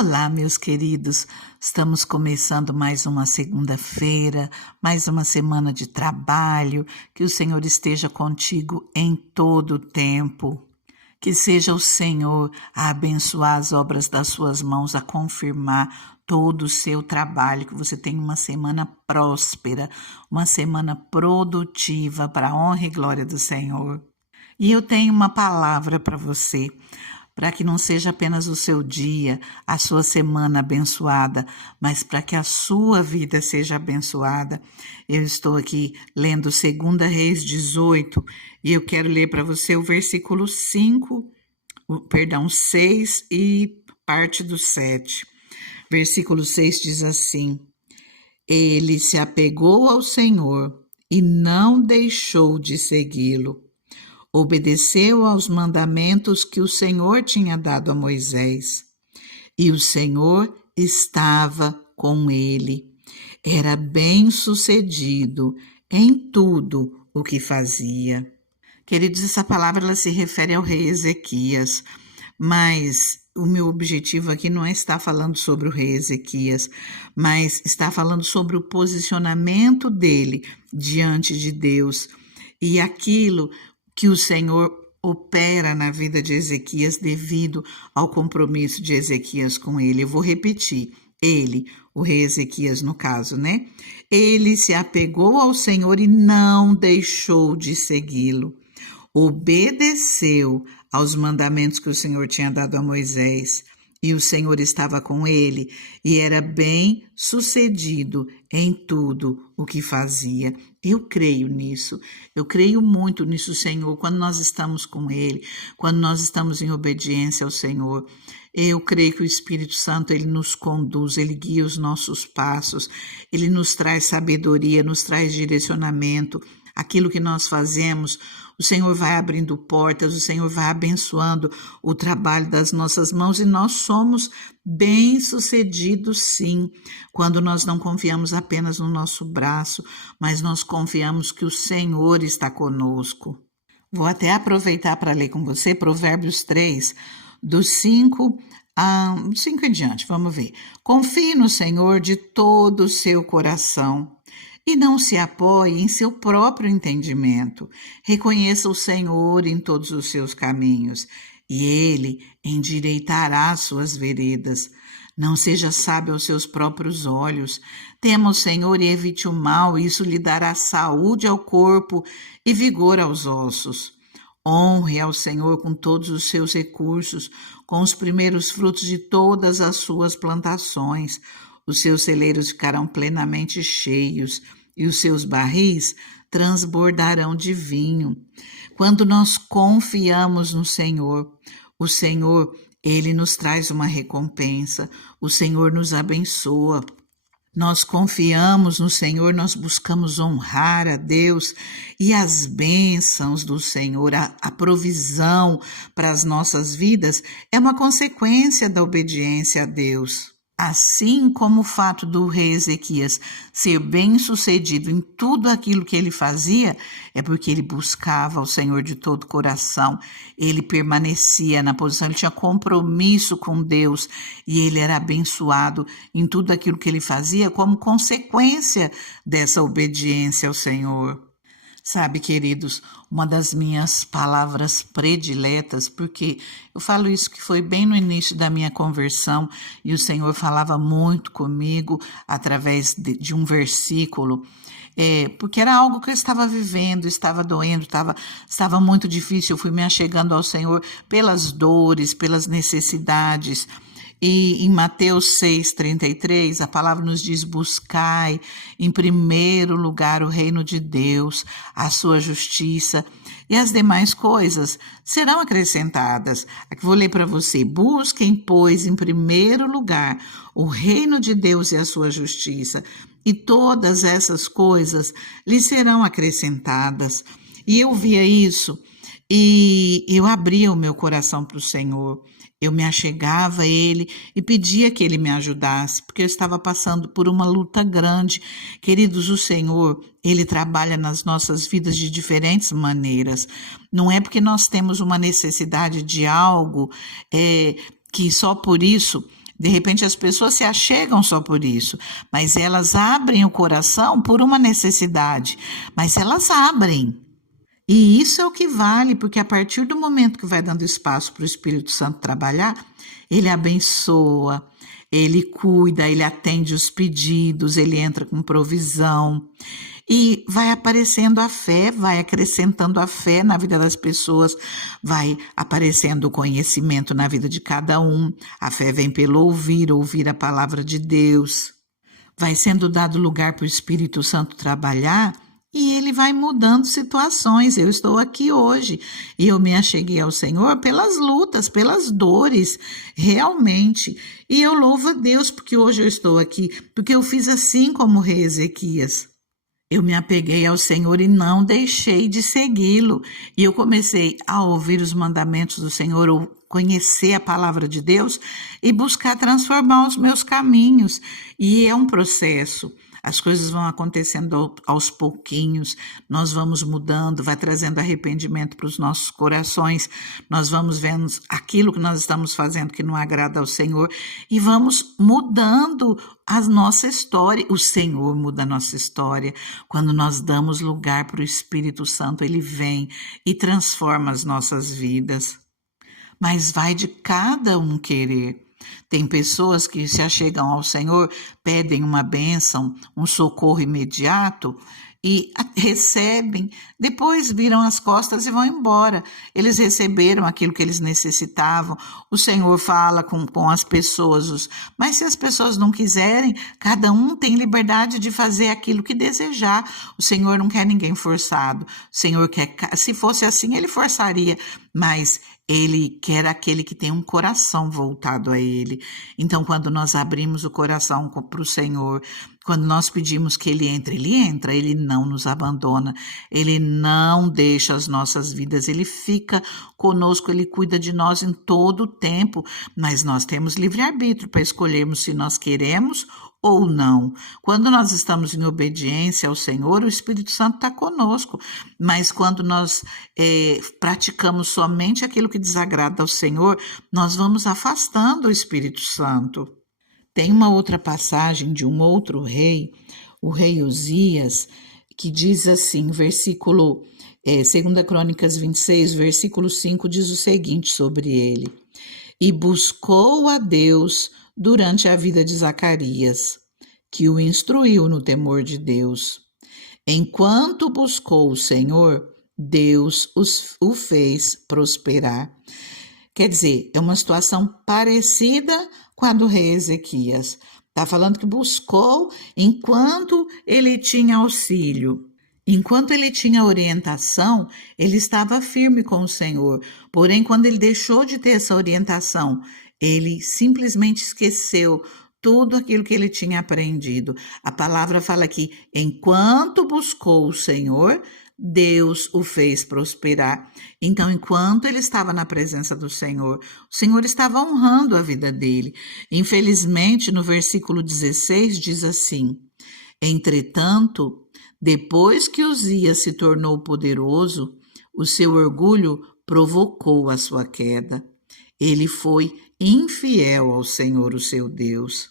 Olá, meus queridos. Estamos começando mais uma segunda-feira, mais uma semana de trabalho. Que o Senhor esteja contigo em todo o tempo. Que seja o Senhor a abençoar as obras das suas mãos, a confirmar todo o seu trabalho, que você tenha uma semana próspera, uma semana produtiva para a honra e glória do Senhor. E eu tenho uma palavra para você, para que não seja apenas o seu dia, a sua semana abençoada, mas para que a sua vida seja abençoada. Eu estou aqui lendo 2 Reis 18 e eu quero ler para você o versículo 6 e parte do 7. Versículo 6 diz assim: Ele se apegou ao Senhor e não deixou de segui-lo. Obedeceu aos mandamentos que o Senhor tinha dado a Moisés. E o Senhor estava com ele. Era bem-sucedido em tudo o que fazia. Queridos, essa palavra ela se refere ao rei Ezequias, mas o meu objetivo aqui não é estar falando sobre o rei Ezequias, mas está falando sobre o posicionamento dele diante de Deus e aquilo que o Senhor opera na vida de Ezequias devido ao compromisso de Ezequias com ele. Eu vou repetir. Ele, o rei Ezequias no caso, né? Ele se apegou ao Senhor e não deixou de segui-lo. Obedeceu aos mandamentos que o Senhor tinha dado a Moisés. E o Senhor estava com ele e era bem sucedido em tudo o que fazia. Eu creio nisso, eu creio muito nisso, Senhor, quando nós estamos com ele, quando nós estamos em obediência ao Senhor. Eu creio que o Espírito Santo, ele nos conduz, ele guia os nossos passos, ele nos traz sabedoria, nos traz direcionamento. Aquilo que nós fazemos, o Senhor vai abrindo portas, o Senhor vai abençoando o trabalho das nossas mãos e nós somos bem-sucedidos sim, quando nós não confiamos apenas no nosso braço, mas nós confiamos que o Senhor está conosco. Vou até aproveitar para ler com você Provérbios 3, dos 5 em diante, vamos ver. Confie no Senhor de todo o seu coração e não se apoie em seu próprio entendimento. Reconheça o Senhor em todos os seus caminhos, e Ele endireitará as suas veredas. Não seja sábio aos seus próprios olhos. Tema o Senhor e evite o mal, isso lhe dará saúde ao corpo e vigor aos ossos. Honre ao Senhor com todos os seus recursos, com os primeiros frutos de todas as suas plantações. Os seus celeiros ficarão plenamente cheios e os seus barris transbordarão de vinho. Quando nós confiamos no Senhor, o Senhor, ele nos traz uma recompensa, o Senhor nos abençoa. Nós confiamos no Senhor, nós buscamos honrar a Deus e as bênçãos do Senhor, a provisão para as nossas vidas é uma consequência da obediência a Deus. Assim como o fato do rei Ezequias ser bem-sucedido em tudo aquilo que ele fazia, é porque ele buscava o Senhor de todo o coração, ele permanecia na posição, ele tinha compromisso com Deus e ele era abençoado em tudo aquilo que ele fazia como consequência dessa obediência ao Senhor. Sabe, queridos, uma das minhas palavras prediletas, porque eu falo isso que foi bem no início da minha conversão e o Senhor falava muito comigo através de um versículo, porque era algo que eu estava vivendo, estava doendo, estava muito difícil, eu fui me achegando ao Senhor pelas dores, pelas necessidades. E em Mateus 6,33, a palavra nos diz: buscai em primeiro lugar o reino de Deus, a sua justiça, e as demais coisas serão acrescentadas. Aqui vou ler para você: busquem, pois, em primeiro lugar o reino de Deus e a sua justiça, e todas essas coisas lhe serão acrescentadas. E eu via isso, e eu abria o meu coração para o Senhor. Eu me achegava a Ele e pedia que Ele me ajudasse, porque eu estava passando por uma luta grande. Queridos, o Senhor, Ele trabalha nas nossas vidas de diferentes maneiras. Não é porque nós temos uma necessidade de algo que só por isso De repente as pessoas se achegam só por isso, mas elas abrem o coração por uma necessidade, mas elas abrem. E isso é o que vale, porque a partir do momento que vai dando espaço para o Espírito Santo trabalhar, ele abençoa, ele cuida, ele atende os pedidos, ele entra com provisão. E vai aparecendo a fé, vai acrescentando a fé na vida das pessoas, vai aparecendo o conhecimento na vida de cada um. A fé vem pelo ouvir, ouvir a palavra de Deus. Vai sendo dado lugar para o Espírito Santo trabalhar e ele vai mudando situações. Eu estou aqui hoje e eu me acheguei ao Senhor pelas lutas, pelas dores, realmente. E eu louvo a Deus porque hoje eu estou aqui, porque eu fiz assim como o rei Ezequias. Eu me apeguei ao Senhor e não deixei de segui-lo. E eu comecei a ouvir os mandamentos do Senhor, ou conhecer a palavra de Deus e buscar transformar os meus caminhos. E é um processo. As coisas vão acontecendo aos pouquinhos, nós vamos mudando, vai trazendo arrependimento para os nossos corações, nós vamos vendo aquilo que nós estamos fazendo que não agrada ao Senhor e vamos mudando a nossa história. O Senhor muda a nossa história. Quando nós damos lugar para o Espírito Santo, ele vem e transforma as nossas vidas. Mas vai de cada um querer. Tem pessoas que se achegam ao Senhor, pedem uma bênção, um socorro imediato e recebem, depois viram as costas e vão embora. Eles receberam aquilo que eles necessitavam. O Senhor fala com as pessoas, mas se as pessoas não quiserem, cada um tem liberdade de fazer aquilo que desejar. O Senhor não quer ninguém forçado. O Senhor quer, se fosse assim, ele forçaria, mas ele quer aquele que tem um coração voltado a ele. Então, quando nós abrimos o coração para o Senhor, quando nós pedimos que ele entra, ele não nos abandona, ele não deixa as nossas vidas, ele fica conosco, ele cuida de nós em todo o tempo, mas nós temos livre-arbítrio para escolhermos se nós queremos ou não. Quando nós estamos em obediência ao Senhor, o Espírito Santo está conosco, mas quando nós praticamos somente aquilo que desagrada ao Senhor, nós vamos afastando o Espírito Santo. Tem uma outra passagem de um outro rei, o rei Uzias, que diz assim, versículo 2 Crônicas 26, versículo 5, diz o seguinte sobre ele: e buscou a Deus durante a vida de Zacarias, que o instruiu no temor de Deus. Enquanto buscou o Senhor, Deus o fez prosperar. Quer dizer, é uma situação parecida com a do rei Ezequias. Está falando que buscou enquanto ele tinha auxílio. Enquanto ele tinha orientação, ele estava firme com o Senhor. Porém, quando ele deixou de ter essa orientação, ele simplesmente esqueceu tudo aquilo que ele tinha aprendido. A palavra fala que enquanto buscou o Senhor, Deus o fez prosperar. Então, enquanto ele estava na presença do Senhor, o Senhor estava honrando a vida dele. Infelizmente, no versículo 16 diz assim: entretanto, depois que Uzias se tornou poderoso, o seu orgulho provocou a sua queda. Ele foi infiel ao Senhor, o seu Deus.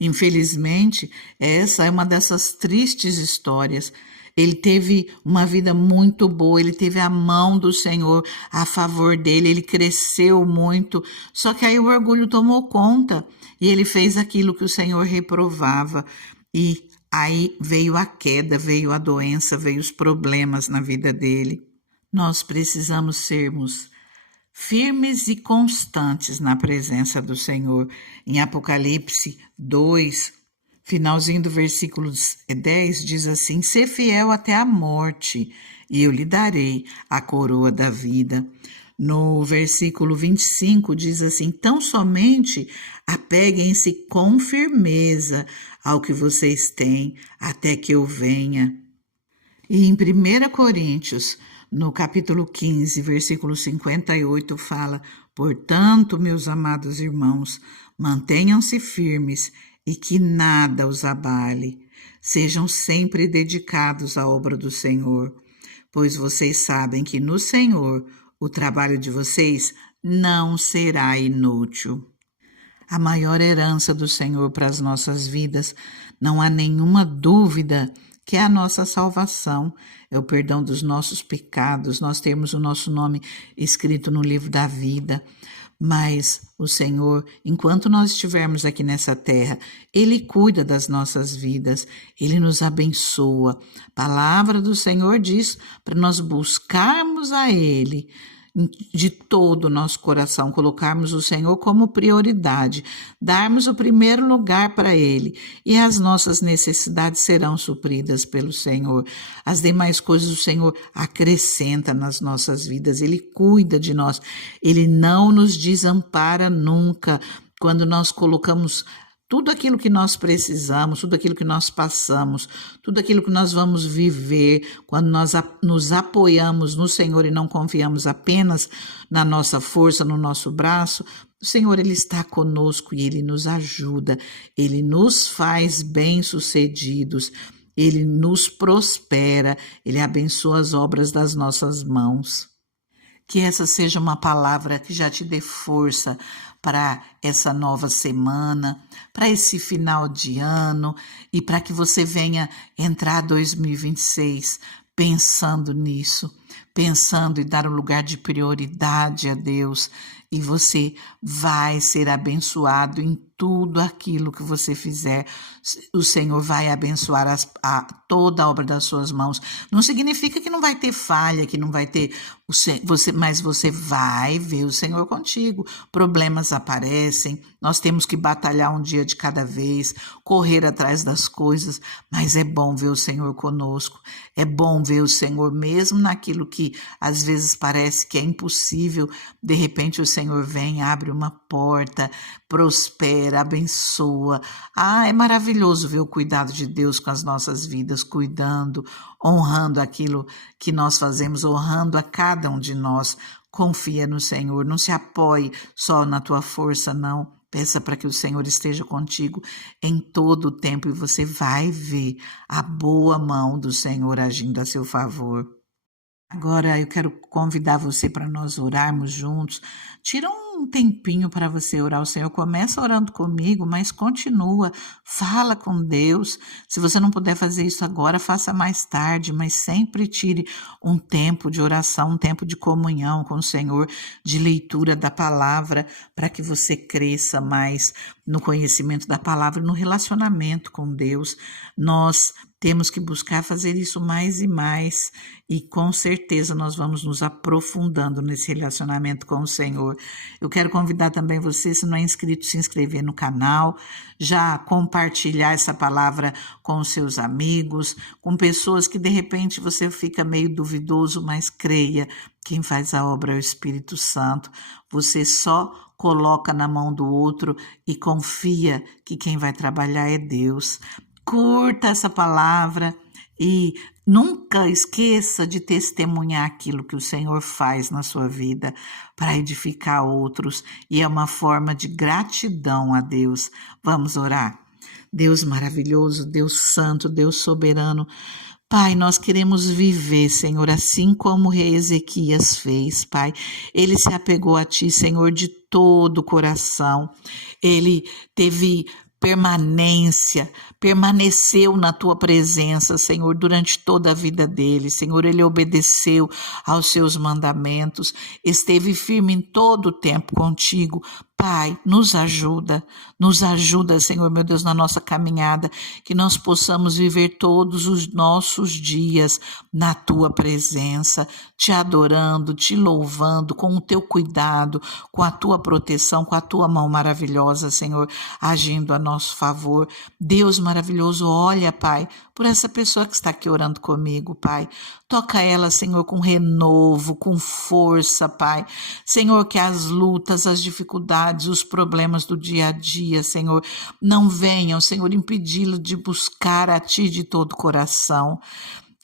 Infelizmente, essa é uma dessas tristes histórias. Ele teve uma vida muito boa, ele teve a mão do Senhor a favor dele, ele cresceu muito, só que aí o orgulho tomou conta e ele fez aquilo que o Senhor reprovava. E aí veio a queda, veio a doença, veio os problemas na vida dele. Nós precisamos sermos firmes e constantes na presença do Senhor. Em Apocalipse 2, finalzinho do versículo 10, diz assim: sê fiel até a morte, e eu lhe darei a coroa da vida. No versículo 25 diz assim: tão somente apeguem-se com firmeza ao que vocês têm, até que eu venha. E em 1 Coríntios, no capítulo 15, versículo 58, fala: portanto, meus amados irmãos, mantenham-se firmes e que nada os abale. Sejam sempre dedicados à obra do Senhor, pois vocês sabem que no Senhor o trabalho de vocês não será inútil. A maior herança do Senhor para as nossas vidas, não há nenhuma dúvida que é a nossa salvação, é o perdão dos nossos pecados, nós temos o nosso nome escrito no livro da vida. Mas o Senhor, enquanto nós estivermos aqui nessa terra, Ele cuida das nossas vidas, Ele nos abençoa. A palavra do Senhor diz para nós buscarmos a Ele de todo o nosso coração, colocarmos o Senhor como prioridade, darmos o primeiro lugar para Ele, e as nossas necessidades serão supridas pelo Senhor. As demais coisas o Senhor acrescenta nas nossas vidas, Ele cuida de nós, Ele não nos desampara nunca. Quando nós colocamos tudo aquilo que nós precisamos, tudo aquilo que nós passamos, tudo aquilo que nós vamos viver, quando nós nos apoiamos no Senhor e não confiamos apenas na nossa força, no nosso braço, o Senhor, Ele está conosco e Ele nos ajuda, Ele nos faz bem-sucedidos, Ele nos prospera, Ele abençoa as obras das nossas mãos. Que essa seja uma palavra que já te dê força para essa nova semana, para esse final de ano e para que você venha entrar 2026 pensando nisso, pensando em dar um lugar de prioridade a Deus, e você vai ser abençoado em tudo aquilo que você fizer. O Senhor vai abençoar toda a obra das suas mãos. Não significa que não vai ter falha, que não vai ter mas você vai ver o Senhor contigo. Problemas aparecem, nós temos que batalhar um dia de cada vez, correr atrás das coisas, mas é bom ver o Senhor conosco, é bom ver o Senhor mesmo naquilo que às vezes parece que é impossível. De repente o Senhor vem, abre uma porta, prospera, abençoa. É maravilhoso ver o cuidado de Deus com as nossas vidas, cuidando, honrando aquilo que nós fazemos, honrando a cada um de nós. Confia no Senhor, não se apoie só na tua força, não. Peça para que o Senhor esteja contigo em todo o tempo e você vai ver a boa mão do Senhor agindo a seu favor. Agora eu quero convidar você para nós orarmos juntos. Tira um tempinho para você orar ao Senhor. Começa orando comigo, mas continua. Fala com Deus. Se você não puder fazer isso agora, faça mais tarde, mas sempre tire um tempo de oração, um tempo de comunhão com o Senhor, de leitura da palavra, para que você cresça mais no conhecimento da palavra, no relacionamento com Deus. Nós temos que buscar fazer isso mais e mais, e com certeza nós vamos nos aprofundando nesse relacionamento com o Senhor. Eu quero convidar também você, se não é inscrito, se inscrever no canal, já compartilhar essa palavra com os seus amigos, com pessoas que de repente você fica meio duvidoso, mas creia, quem faz a obra é o Espírito Santo. Você só coloca na mão do outro e confia que quem vai trabalhar é Deus. Curta essa palavra e nunca esqueça de testemunhar aquilo que o Senhor faz na sua vida para edificar outros, e é uma forma de gratidão a Deus. Vamos orar. Deus maravilhoso, Deus santo, Deus soberano, Pai, nós queremos viver, Senhor, assim como o rei Ezequias fez, Pai. Ele se apegou a Ti, Senhor, de todo o coração. Ele teve permaneceu na tua presença, Senhor, durante toda a vida dele, Senhor. Ele obedeceu aos seus mandamentos, esteve firme em todo o tempo contigo. Pai, nos ajuda, Senhor, meu Deus, na nossa caminhada, que nós possamos viver todos os nossos dias na tua presença, te adorando, te louvando, com o teu cuidado, com a tua proteção, com a tua mão maravilhosa, Senhor, agindo a nosso favor. Deus maravilhoso, olha, Pai, por essa pessoa que está aqui orando comigo, Pai. Toca ela, Senhor, com renovo, com força, Pai. Senhor, que as lutas, as dificuldades, os problemas do dia a dia, Senhor, não venham, Senhor, impedi-lo de buscar a Ti de todo o coração.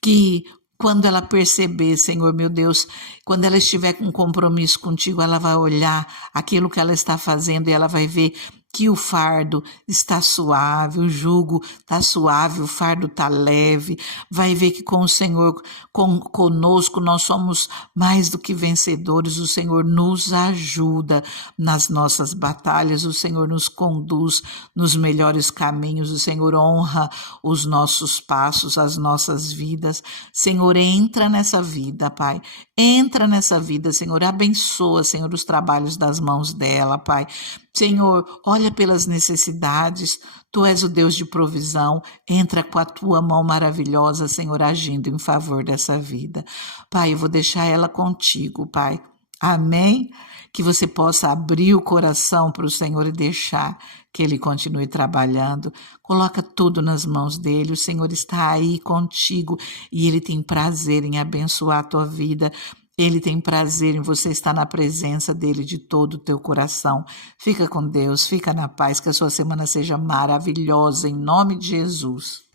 Que quando ela perceber, Senhor, meu Deus, quando ela estiver com compromisso contigo, ela vai olhar aquilo que ela está fazendo e ela vai ver que o fardo está suave, o jugo está suave, o fardo está leve. Vai ver que com o Senhor conosco nós somos mais do que vencedores. O Senhor nos ajuda nas nossas batalhas, o Senhor nos conduz nos melhores caminhos, o Senhor honra os nossos passos, as nossas vidas. Senhor, entra nessa vida, Pai. Entra nessa vida, Senhor. Abençoa, Senhor, os trabalhos das mãos dela, Pai. Senhor, olha pelas necessidades. Tu és o Deus de provisão. Entra com a tua mão maravilhosa, Senhor, agindo em favor dessa vida. Pai, eu vou deixar ela contigo, Pai. Amém? Que você possa abrir o coração para o Senhor e deixar que Ele continue trabalhando. Coloca tudo nas mãos dEle. O Senhor está aí contigo e Ele tem prazer em abençoar a tua vida. Ele tem prazer em você estar na presença dEle de todo o teu coração. Fica com Deus, fica na paz, que a sua semana seja maravilhosa, em nome de Jesus.